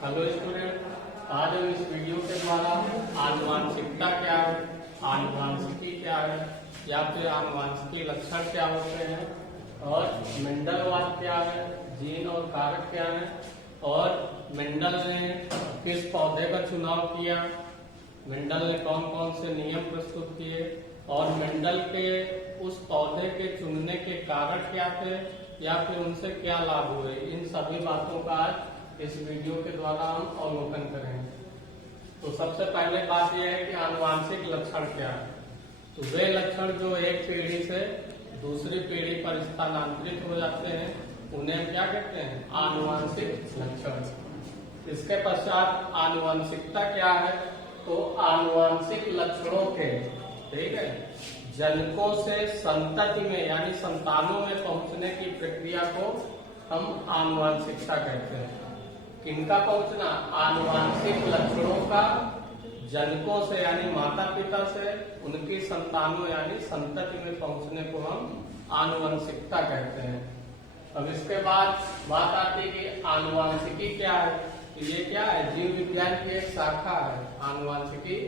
Hello student, आज हम इस वीडियो के द्वारा आनुवांशिकता क्या है, आनुवांशिकी क्या है या फिर आनुवांशिकी लक्षण क्या होते हैं और मेंडलवाद क्या है, जीन और कारक क्या है और मेंडल ने किस पौधे का चुनाव किया, मेंडल ने कौन कौन से नियम प्रस्तुत किए और मेंडल के उस पौधे के चुनने के कारक क्या थे या फिर उनसे क्या लाभ हुए, इन सभी बातों का आज इस वीडियो के द्वारा हम अवलोकन करेंगे। तो सबसे पहले बात यह है कि आनुवांशिक लक्षण क्या है। तो वे लक्षण जो एक पीढ़ी से दूसरी पीढ़ी पर स्थानांतरित हो जाते हैं उन्हें क्या कहते हैं, आनुवांशिक लक्षण। इसके पश्चात आनुवांशिकता क्या है, तो आनुवांशिक लक्षणों के ठीक है जनकों से संतति में यानी संतानों में पहुंचने की प्रक्रिया को हम आनुवांशिकता कहते हैं। किनका पहुंचना, आनुवांशिक लक्षणों का जनकों से यानी माता पिता से उनकी संतानों यानी संतति में पहुंचने को हम आनुवंशिकता कहते हैं। अब इसके बाद बात आती है कि आनुवांशिकी क्या है। तो ये क्या है, जीव विज्ञान की एक शाखा है। आनुवांशिकी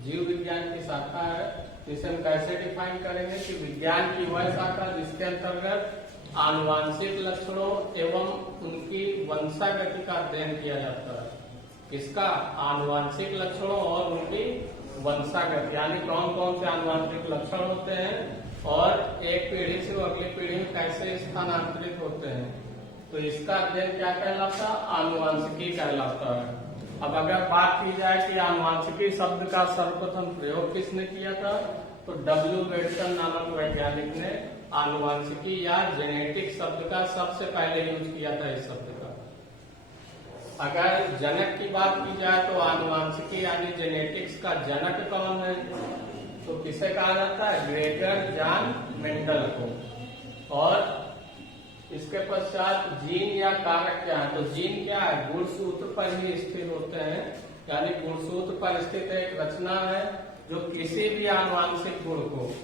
जीव विज्ञान की शाखा है। इसे हम कैसे डिफाइन करेंगे कि विज्ञान की वह शाखा जिसके अंतर्गत आनुवांशिक लक्षणों एवं उनकी वंशागति का अध्ययन किया जाता है। किसका, आनुवांशिक लक्षणों और उनकी वंशागति, यानी कौन कौन से आनुवांशिक लक्षण होते हैं और एक पीढ़ी से अगली पीढ़ी में कैसे स्थानांतरित होते हैं। तो इसका अध्ययन क्या कहलाता है, आनुवांशिकी कहलाता है। अब अगर बात की जाए कि आनुवांशिकी शब्द का सर्वप्रथम प्रयोग किसने किया था, तो डब्ल्यू बेडसन नामक वैज्ञानिक ने आनुवांशिकी या जेनेटिक शब्द का सबसे पहले यूज किया था इस शब्द का। अगर जनक की बात की जाए तो आनुवांशिकी यानी जेनेटिक्स का जनक कौन है, तो किसे कहा जाता है, ग्रेगर जॉन मेंडल को। और इसके पश्चात जीन या कारक क्या है, तो जीन क्या है, गुणसूत्र पर ही स्थिर होते हैं, यानी गुणसूत्र पर स्थित एक रचना है जो किसी भी आनुवांशिक गुण को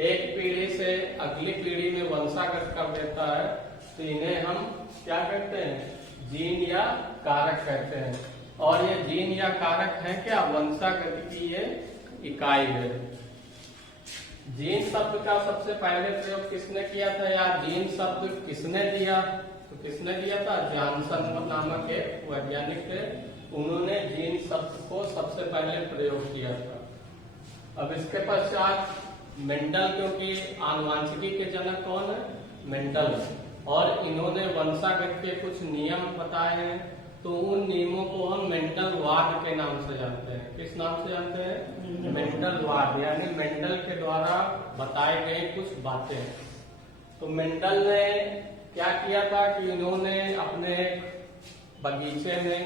एक पीढ़ी से अगली पीढ़ी में वंशागत कर देता है। तो इन्हें हम क्या कहते हैं, जीन या कारक कहते हैं। और ये जीन या कारक है क्या, वंशागति की ये इकाई है। जीन शब्द का सबसे पहले प्रयोग किसने किया था या जीन शब्द किसने दिया, तो किसने दिया था, जॉनसन नामक एक वैज्ञानिक थे। उन्होंने जीन शब्द को सबसे पहले प्रयोग किया था। अब इसके पश्चात मेंडल, क्योंकि आनुवांशिकी के जनक कौन है, मेंडल, और इन्होंने वंशागत के कुछ नियम बताए हैं। तो उन नियमों को हम मेंडलवाद के नाम से जानते हैं। किस नाम से जानते हैं, मेंडलवाद, यानी मेंडल के द्वारा बताए गए कुछ बातें। तो मेंडल ने क्या किया था कि इन्होंने अपने बगीचे में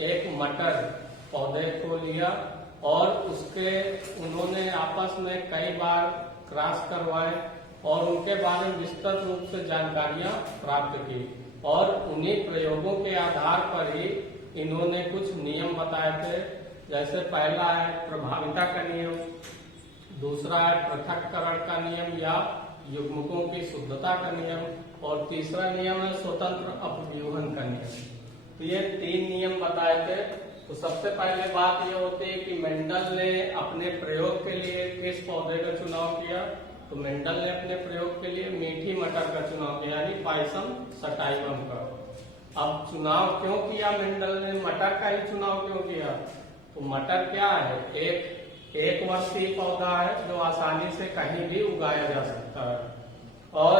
एक मटर पौधे को लिया और उसके उन्होंने आपस में कई बार क्रॉस करवाए और उनके बारे में विस्तृत रूप से जानकारियां प्राप्त की। और उन्हीं प्रयोगों के आधार पर ही इन्होंने कुछ नियम बताए थे। जैसे पहला है प्रभाविता का नियम, दूसरा है पृथक्करण का नियम या युग्मकों की शुद्धता का नियम और तीसरा नियम है स्वतंत्र अपव्यूहन का नियम। तो ये 3 नियम बताए थे। तो सबसे पहले बात ये होती है कि मेंडल ने अपने प्रयोग के लिए किस पौधे का चुनाव किया, तो मेंडल ने अपने प्रयोग के लिए मीठी मटर का चुनाव किया यानी पायसम सटाइवम का। अब चुनाव क्यों किया मेंडल ने, मटर का ही चुनाव क्यों किया, तो मटर क्या है, एक वर्षीय पौधा है जो आसानी से कहीं भी उगाया जा सकता है। और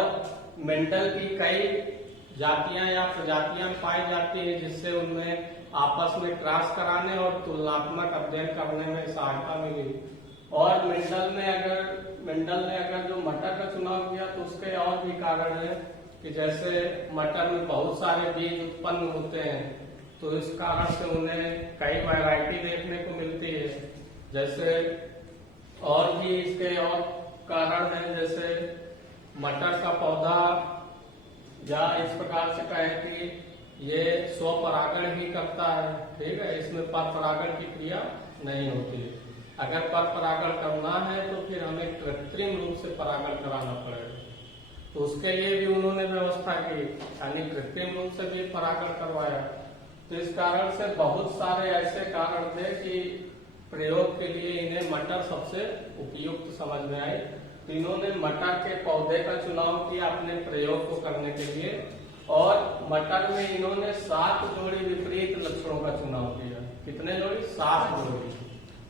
मेंडल की कई जातियां या प्रजातियां पाई जाती है जिससे उनमें आपस में क्रॉस कराने और तुलनात्मक अध्ययन करने में सहायता मिली। और मेंडल ने अगर जो मटर का चुनाव किया तो उसके और भी कारण है कि जैसे मटर में बहुत सारे बीज उत्पन्न होते हैं तो इस कारण से उन्हें कई वैरायटी देखने को मिलती है। जैसे और भी इसके और कारण है, जैसे मटर का पौधा या इस प्रकार से कहे कि ये स्वपरागण ही करता है, ठीक है, इसमें परपरागण की क्रिया नहीं होती। अगर परपरागण करना है तो फिर हमें कृत्रिम रूप से परागण कराना पड़ेगा। तो उसके लिए भी उन्होंने व्यवस्था की, यानी कृत्रिम रूप से भी परागण करवाया। तो इस कारण से बहुत सारे ऐसे कारण थे कि प्रयोग के लिए इन्हें मटर सबसे उपयुक्त समझ में आई। तो इन्होंने मटर के पौधे का चुनाव किया अपने प्रयोग को करने के लिए, और मटर में इन्होंने 7 जोड़ी विपरीत लक्षणों का चुनाव किया। कितने जोड़ी? 7 जोड़ी।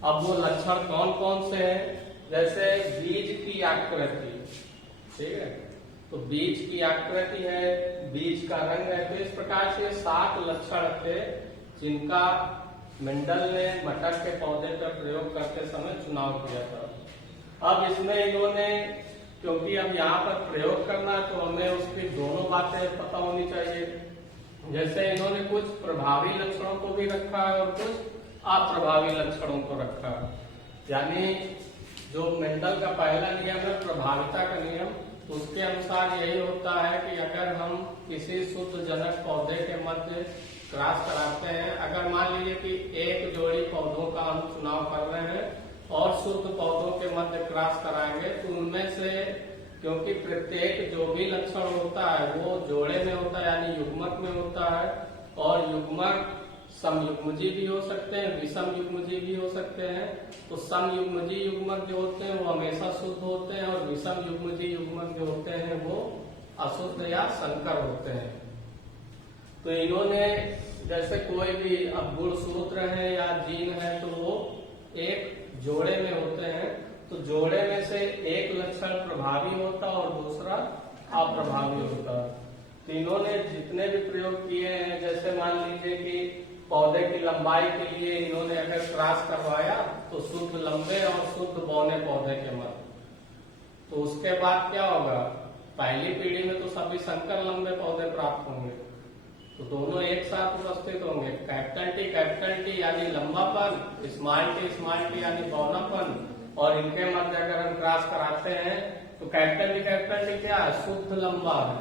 अब वो लक्षण कौन कौन से हैं? जैसे बीज की आकृति, ठीक है, तो बीज की आकृति है, बीज का रंग है। तो इस प्रकार से 7 लक्षण थे जिनका मेंडल ने मटर के पौधे पर प्रयोग करते समय चुनाव किया था। अब इसमें इन्होंने, क्योंकि अब यहाँ पर प्रयोग करना है तो हमें उसकी दोनों बातें पता होनी चाहिए। जैसे इन्होंने कुछ प्रभावी लक्षणों को भी रखा है और कुछ अप्रभावी लक्षणों को रखा है। यानी जो मेंडल का पहला नियम है प्रभाविता का नियम, तो उसके अनुसार यही होता है कि अगर हम किसी शुद्ध जनक पौधे के मध्य क्रॉस कराते हैं, अगर मान लीजिए कि एक जोड़ी पौधों का हम चुनाव कर रहे हैं और शुद्ध पौधों के मध्य क्रॉस कराएंगे, तो उनमें से क्योंकि प्रत्येक जो भी लक्षण होता है वो जोड़े में होता है, यानी युग्मक में होता है, और युग्मक समयुग्मजी भी हो सकते हैं, विषम युग्मजी भी हो सकते हैं। तो समयुग्मजी युग्मक जो होते हैं वो हमेशा शुद्ध होते हैं, और विषम युग्मजी युग्मक जो होते हैं वो अशुद्ध या संकर होते हैं। तो इन्होंने जैसे कोई भी अब गुणसूत्र है या जीन है तो वो एक जोड़े में होते हैं, तो जोड़े में से एक लक्षण प्रभावी होता और दूसरा अप्रभावी होता। तो इन्होंने जितने भी प्रयोग किए हैं, जैसे मान लीजिए कि पौधे की लंबाई के लिए इन्होंने अगर क्रॉस करवाया तो शुद्ध लंबे और शुद्ध बौने पौधे के मध्य, तो उसके बाद क्या होगा? पहली पीढ़ी में तो सभी संकर लंबे पौधे प्राप्त होंगे, तो दोनों एक साथ उपस्थित होंगे। कैपिटल टी यानी लंबापन, स्मॉल टी यानी बौनापन, और इनके मध्य अगर हम क्रॉस कराते हैं तो कैपिटल टी क्या है? शुद्ध लंबा है,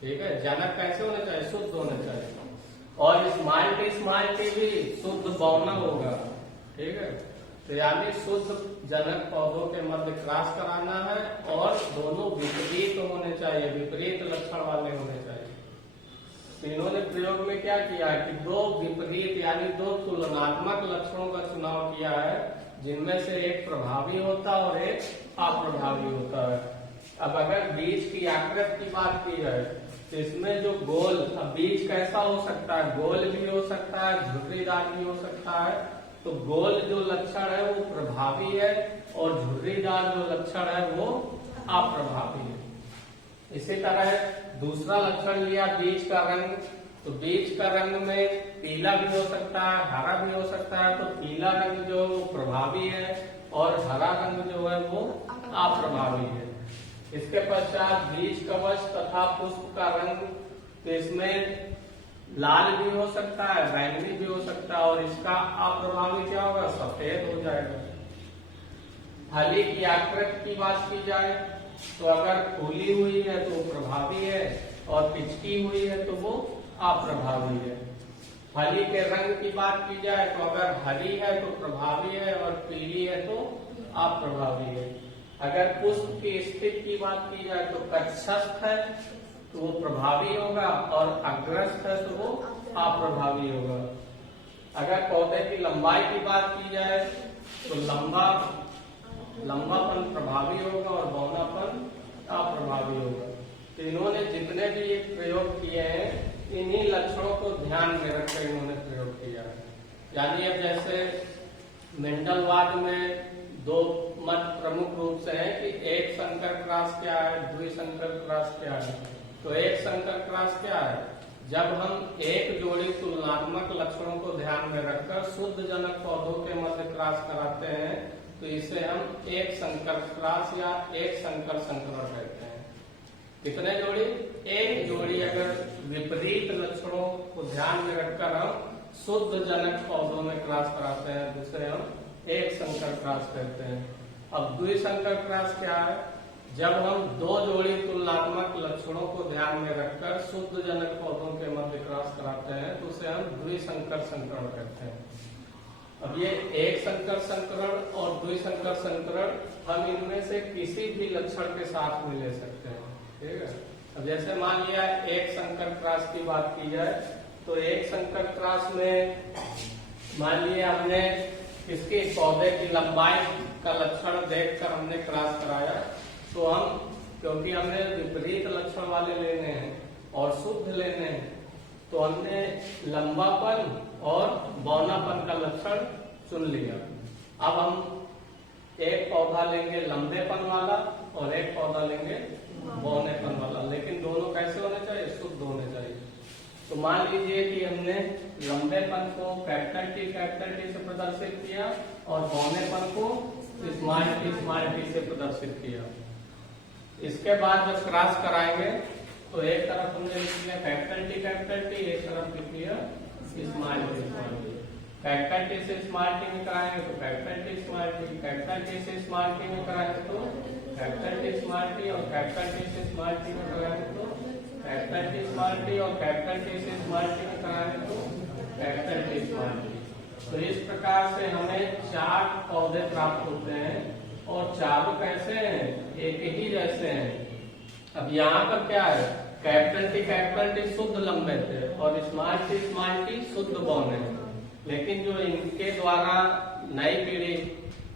ठीक है। जनक कैसे होने चाहिए? शुद्ध होने चाहिए। और स्मॉल टी भी शुद्ध बौना होगा, ठीक है। तो यानी शुद्ध जनक पौधों के मध्य क्रॉस कराना है, और दोनों विपरीत होने चाहिए, विपरीत लक्षण वाले होने चाहिए। तो इन्होंने प्रयोग में क्या किया है कि 2 विपरीत यानी 2 तुलनात्मक लक्षणों का चुनाव किया है, जिनमें से एक प्रभावी होता और एक अप्रभावी होता है। अब अगर बीज की आकृति की बात की जाए तो इसमें जो गोल, अब बीज कैसा हो सकता है? गोल भी हो सकता है, झुर्रीदार भी हो सकता है। तो गोल जो लक्षण है वो प्रभावी है, और झुर्रीदार जो लक्षण है वो अप्रभावी है। इसी तरह दूसरा लक्षण लिया बीज का रंग, तो बीज का रंग में पीला भी हो सकता है, हरा भी हो सकता है। तो पीला रंग जो प्रभावी है और हरा रंग जो है वो अप्रभावी है। इसके पश्चात बीज कवच तथा पुष्प का रंग, तो इसमें लाल भी हो सकता है, बैंगनी भी हो सकता है, और इसका अप्रभावी क्या होगा? सफेद हो जाएगा। फली की आकृति की बात की जाए तो अगर फूली हुई है तो वो प्रभावी है, और पिचकी हुई है तो वो अप्रभावी है। फली के रंग की बात की जाए तो अगर हरी है तो प्रभावी है, और पीली है तो अप्रभावी है। अगर पुष्प की स्थिति की बात की जाए तो कक्षस्थ है तो वो प्रभावी होगा, और अग्रस्थ है तो वो अप्रभावी होगा। अगर पौधे की लंबाई की बात की जाए तो लंबापन प्रभावी होगा और बौनापन अप्रभावी होगा। तो इन्होंने जितने भी ये प्रयोग किए हैं इन्हीं लक्षणों को ध्यान में रखकर इन्होंने प्रयोग किया है। यानी अब जैसे मेंडलवाद में 2 मत प्रमुख रूप से है कि एक संकर क्रॉस क्या है, द्विसंकर क्रॉस क्या है। तो एक संकर क्रॉस क्या है? जब हम एक जोड़ी तुलनात्मक लक्षणों को ध्यान में रखकर शुद्ध जनक पौधों के मध्य क्रॉस कराते हैं तो इसे हम एक संकर क्रॉस या एक संकर संकरण कहते हैं। कितने जोड़ी? एक जोड़ी अगर विपरीत लक्षणों को ध्यान में रखकर हम शुद्ध जनक पौधों में क्रॉस कराते हैं जिसे हम एक संकर क्रॉस कहते हैं। अब द्विसंकर क्रॉस क्या है? जब हम 2 जोड़ी तुलनात्मक लक्षणों को ध्यान में रखकर शुद्ध जनक पौधों के मध्य क्रॉस कराते हैं तो उसे हम द्विसंकर संकरण कहते हैं। अब ये एक संकर संकरण और द्विसंकर संकरण हम इनमें से किसी भी लक्षण के साथ में ले सकते हैं, ठीक है। अब जैसे मान लिया एक संकर क्रॉस की बात की जाए तो एक संकर क्रॉस में मान लिया हमने इसके पौधे की लंबाई का लक्षण देखकर हमने क्रॉस कराया, तो हम क्योंकि हमने विपरीत लक्षण वाले लेने हैं और शुद्ध लेने हैं, तो हमने लंबापन और बौनापन का लक्षण चुन लिया। अब हम एक पौधा लेंगे लंबेपन वाला और एक पौधा लेंगे बौनेपन वाला, लेकिन दोनों कैसे होने चाहिए? शुद्ध होने चाहिए। तो मान लीजिए कि हमने लंबेपन को कैपिटल टी से प्रदर्शित किया और बौनेपन को स्मॉल टी से प्रदर्शित किया। इसके बाद जब क्रॉस कराएंगे तो एक तरफ हमने लिख लिया कैपिटल टी, एक तरफ लिख लिया स्मॉल टी। कैपिटल टी से स्मॉल टी में कराएंगे तो capital T small T, capital T से स्मॉल टी में कराएंगे तो कैपिटल टी स्मॉल टी, और कैपिटल टी से स्मॉल टी में कराएंगे तो कैपिटल टी स्मॉल टी, और कैपिटल टी से स्मॉल टी में कराएंगे तो कैपिटल टी स्मॉल टी। तो इस प्रकार से हमें 4 पौधे प्राप्त होते हैं और चारों कैसे हैं? एक ही जैसे हैं। अब यहाँ पर क्या है? कैपिटल टी शुद्ध लंबे थे और स्मॉल टी शुद्ध बौने हैं। लेकिन जो इनके द्वारा नई पीढ़ी,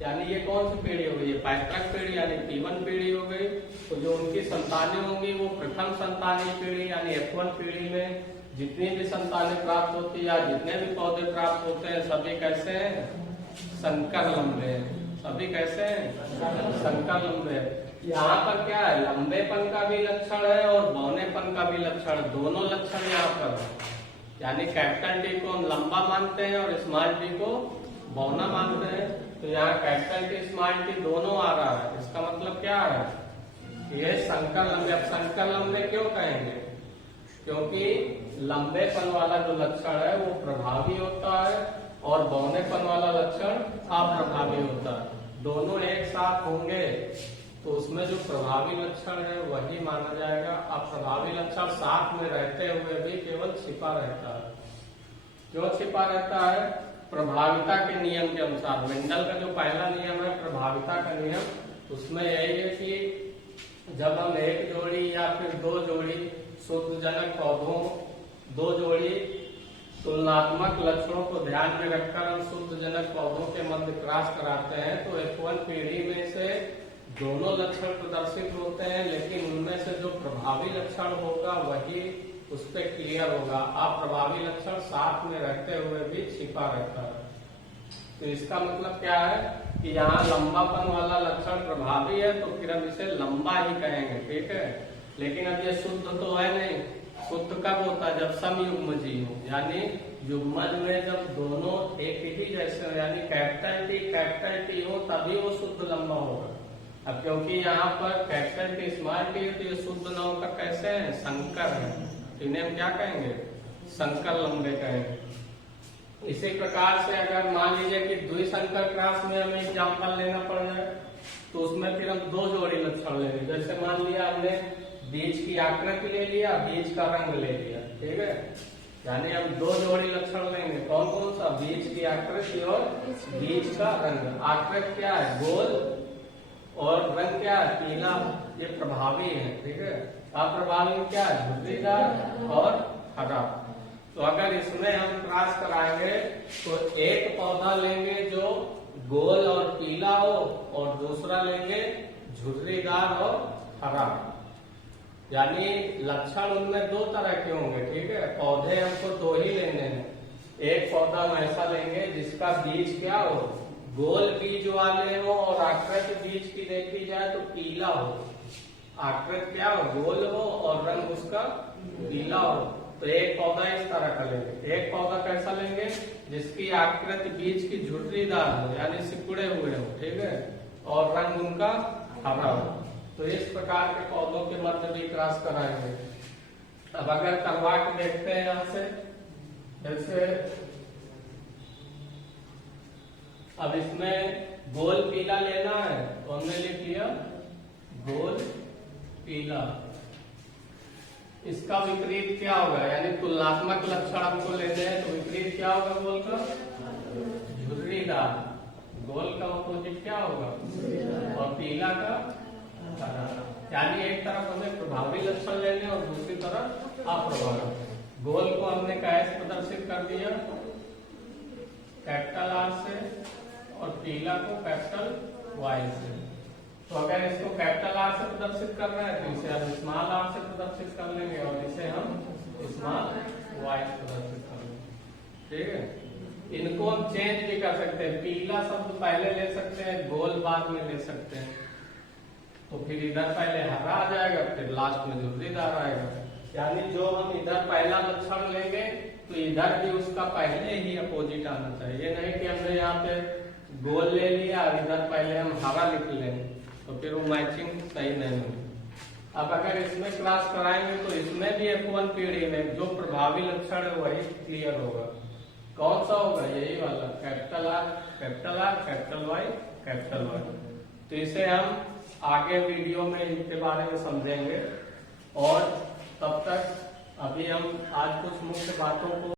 यानी ये कौन सी पीढ़ी हो गई? ये पैतृक पीढ़ी यानी P1 पीढ़ी हो गई। तो जो उनकी संतानें होंगी वो प्रथम संतानीय पीढ़ी यानी F1 पीढ़ी में जितनी भी संतानें प्राप्त होती है या जितने भी पौधे प्राप्त होते हैं सभी कैसे हैं? संकर लंबे हैं। सभी कैसे हैं? संकर लंबे। यहाँ पर क्या है? लंबेपन का भी लक्षण है और बौनेपन का भी लक्षण, दोनों लक्षण यहाँ पर है। यानी कैपिटल टी को हम लंबा मानते हैं और स्मॉल टी को बौना मानते हैं। तो यहाँ कैपिटल टी स्मॉल टी दोनों आ रहा है। इसका मतलब क्या है? ये संकर लंबे। अब संकर लंबे क्यों कहेंगे? क्योंकि लंबेपन वाला जो लक्षण है वो प्रभावी होता है और बौनेपन वाला लक्षण अप्रभावी होता है। दोनों एक साथ होंगे तो उसमें जो प्रभावी लक्षण है वही माना जाएगा। अप्रभावी लक्षण साथ में रहते हुए भी केवल छिपा रहता है। क्यों छिपा रहता है? प्रभाविता के नियम के अनुसार। मेंडल का जो पहला नियम है प्रभाविता का नियम, उसमें यही है कि जब हम एक जोड़ी या फिर 2 जोड़ी शुद्धजनक पौधों, 2 जोड़ी तुलनात्मक लक्षणों को ध्यान में रखकर हम शुद्धजनक पौधों के मध्य क्रॉस कराते हैं तो F1 पीढ़ी में से दोनों लक्षण प्रदर्शित होते हैं, लेकिन उनमें से जो प्रभावी लक्षण होगा वही उस पर क्लियर होगा। अप्रभावी लक्षण साथ में रहते हुए भी छिपा रहता है। तो इसका मतलब क्या है कि यहाँ लंबापन वाला लक्षण प्रभावी है तो फिर हम इसे लंबा ही कहेंगे, ठीक है। लेकिन अब ये शुद्ध तो है नहीं। शुद्ध कब होता है? जब समयुग्मजी हो, यानी युग्मज में जब दोनों एक ही जैसे हो, यानी कैपिटल टी हो तभी वो शुद्ध लंबा होगा। अब क्योंकि यहाँ पर कैपिटल टी स्मॉल टी है तो ये शुद्ध न होकर कैसे है? संकर है। इन्हें हम क्या कहेंगे? संकर लंबे कहेंगे। इसी प्रकार से अगर मान लीजिए कि द्विसंकर क्रॉस में हमें एग्जाम्पल लेना पड़ जाए तो उसमें फिर हम 2 जोड़ी लक्षण लेंगे। जैसे मान लिया हमने बीज की आकृति ले लिया, बीज का रंग ले लिया, ठीक है। यानी हम 2 जोड़ी लक्षण लेंगे। कौन कौन सा? बीज की आकृति और बीज का रंग। आकृति क्या है? गोल, और रंग क्या है? पीला। ये प्रभावी है, ठीक है। अप्रभावी क्या है? झुर्रीदार और हरा। तो अगर इसमें हम क्रॉस कराएंगे तो एक पौधा लेंगे जो गोल और पीला हो और दूसरा लेंगे झुर्रीदार और हरा। यानी लक्षण उनमें 2 तरह के होंगे, ठीक है। पौधे हमको 2 ही लेने हैं। एक पौधा हम ऐसा लेंगे जिसका बीज क्या हो? गोल बीज वाले हो और आकृति बीज की देखी जाए तो पीला हो। आकृति क्या हो? गोल हो और रंग उसका पीला हो। तो एक पौधा इस तरह का लेंगे। एक पौधा कैसा लेंगे? जिसकी आकृति बीज की झुर्रीदार हो, यानी सिकुड़े हुए हो, ठीक है, और रंग उनका हरा हो। तो इस प्रकार के पौधों के मध्य भी क्रॉस कराएंगे। अब अगर करवा के देखते हैं यहाँ से, जैसे अब इसमें गोल पीला लेना है तो हमने लिख लिया गोल पीला। इसका विपरीत क्या होगा? यानी तुलनात्मक लक्षण हमको लेते हैं तो विपरीत क्या होगा गोल का? झुर्रीदार। गोल का अपोजिट क्या होगा? और पीला का हरा। यानी एक तरफ हमें प्रभावी लक्षण लेने और दूसरी तरफ अप्रभावी। गोल को हमने कैसे प्रदर्शित कर दिया, कैपिटल आर से, और पीला को कैपिटल वाई से। तो अगर इसको कैपिटल आर से प्रदर्शित कर रहे हैं तो इसे हम स्मॉल आर से प्रदर्शित कर लेंगे और इसे हम स्मॉल वाई से प्रदर्शित कर लेंगे। ठीक है, इनको हम चेंज भी कर सकते हैं, पीला शब्द पहले ले सकते हैं, गोल बाद में ले सकते हैं। तो फिर इधर पहले हरा आ जाएगा, फिर लास्ट में झुर्रीदार आएगा। यानी जो हम इधर पहला लक्षण लेंगे तो इधर भी उसका पहले ही अपोजिट आना चाहिए। ये नहीं कि हमने यहाँ पे गोल ले लिया और इधर पहले हम हरा लिख लेंगे तो फिर वो मैचिंग सही नहीं होगी। अब अगर इसमें क्रॉस कराएंगे तो इसमें भी F1 पीढ़ी में जो प्रभावी लक्षण है वही क्लियर होगा। कौन सा होगा, यही वाला capital R capital R capital Y capital Y. तो इसे हम आगे वीडियो में इनके बारे में समझेंगे। और तब तक अभी हम आज कुछ मुख्य बातों को